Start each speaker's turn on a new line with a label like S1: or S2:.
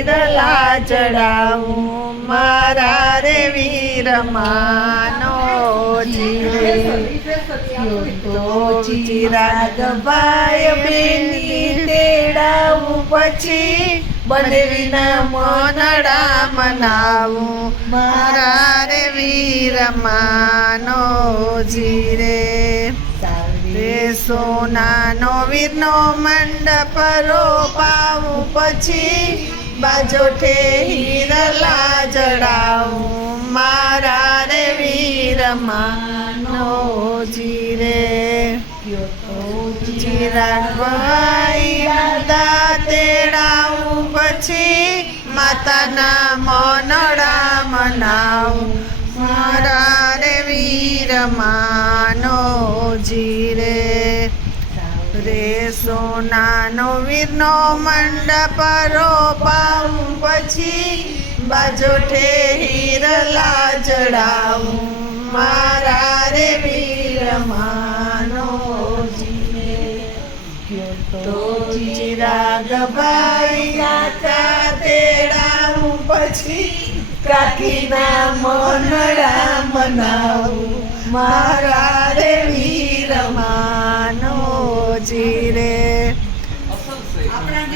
S1: હીરલા ચડાવું. મારા રે વીર માનો જીરે તો ચિરાગ ભાઈ બેની તેડાવું પછી બનવીના મોનડા મનાવું. મારા રે વીર માનો જીરે સોનાનો વીરનો મંડપ રોપાવું પછી બાજોઠે હીરલા જડાવું મારા રે વીર માનો જીરે. દાદા તેડાવું. પછી માતાના મોનડા મનાવું. મારા રે વીર માનો રે સોનાનો વીરનો મંડપ રોપાવું. પછી બાજોઠે હીરલા જડાવું મારા રે વીર માનો તો ચિરાગ ભાઈ કાકા તેડાવું. પછી કાકીના મોનડા મનાવું. મારા રે Aprender